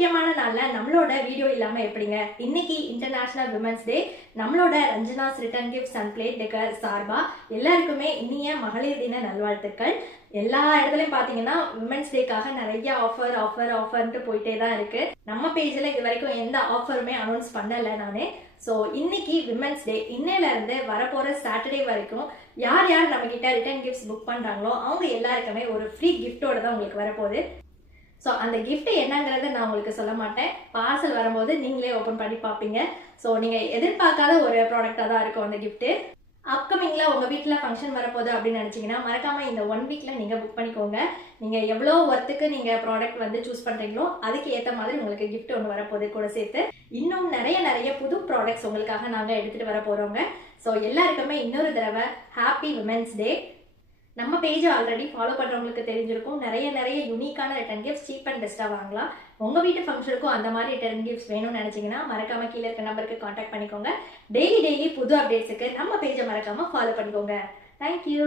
முக்கியமான நாள்ல நம்மளோட வீடியோ இல்லாம எப்படிங்க? இன்னைக்கு இன்டர்நேஷனல் விமென்ஸ் டே. நம்மளோட Ranjana's return gifts and plate decor சார்பா எல்லாருக்குமே இனிய மகளிர் தின நல்வாழ்த்துக்கள். எல்லா இடத்துலயும் பாத்தீங்கன்னா விமென்ஸ் டேக்காக நிறைய ஆஃபர்ன்ட்டு போயிட்டே தான் இருக்கு. நம்ம பேஜ்ல இது வரைக்கும் எந்த ஆஃபருமே அனௌன்ஸ் பண்ணல நானு. ஸோ இன்னைக்கு விமென்ஸ் டே, இன்னையில இருந்து வரப்போற சாட்டர்டே வரைக்கும் யார் யார் நம்ம கிட்ட ரிட்டர்ன் கிஃப்ட்ஸ் புக் பண்றாங்களோ அவங்க எல்லாருக்குமே ஒரு ஃப்ரீ கிஃப்டோட தான் உங்களுக்கு வரப்போகுது. ஸோ அந்த கிஃப்ட் என்னங்கிறத நான் உங்களுக்கு சொல்ல மாட்டேன். பார்சல் வரும்போது நீங்களே ஓப்பன் பண்ணி பார்ப்பீங்க. ஸோ நீங்கள் எதிர்பார்க்காத ஒரு ப்ராடக்டாக தான் இருக்கும் அந்த கிஃப்ட்டு. அப்கமிங்ல உங்க வீட்டில் ஃபங்க்ஷன் வரப்போகுது அப்படின்னு நினச்சிங்கன்னா மறக்காம இந்த 1 வீக்ல நீங்கள் புக் பண்ணிக்கோங்க. நீங்கள் எவ்வளோ ஒர்த்துக்கு நீங்கள் ப்ராடக்ட் வந்து சூஸ் பண்ணுறீங்களோ அதுக்கு ஏற்ற மாதிரி உங்களுக்கு கிஃப்ட் ஒன்று வரப்போகுது கூட சேர்த்து. இன்னும் நிறைய புது ப்ராடக்ட்ஸ் உங்களுக்காக நாங்கள் எடுத்துகிட்டு வர போகிறோங்க. ஸோ எல்லாருக்குமே இன்னொரு தடவை ஹாப்பி விமென்ஸ் டே. நம்ம பேஜை ஆல்ரெடி ஃபாலோ பண்ணுறவங்களுக்கு தெரிஞ்சிருக்கும். நிறைய யூனிக்கான ரிட்டர்ன் கிஃப்ட்ஸ் சீப் அண்ட் பெஸ்ட்டாக வாங்கலாம். உங்கள் வீட்டு ஃபங்க்ஷனுக்கும் அந்த மாதிரி ரிட்டர்ன் கிஃப்ட்ஸ் வேணும்னு நினச்சிங்கன்னா மறக்காம கீழே இருக்க நம்பருக்கு காண்டாக்ட் பண்ணிக்கோங்க. டெய்லி புது அப்டேட்ஸுக்கு நம்ம பேஜை மறக்காம ஃபாலோ பண்ணிக்கோங்க. தேங்க்யூ.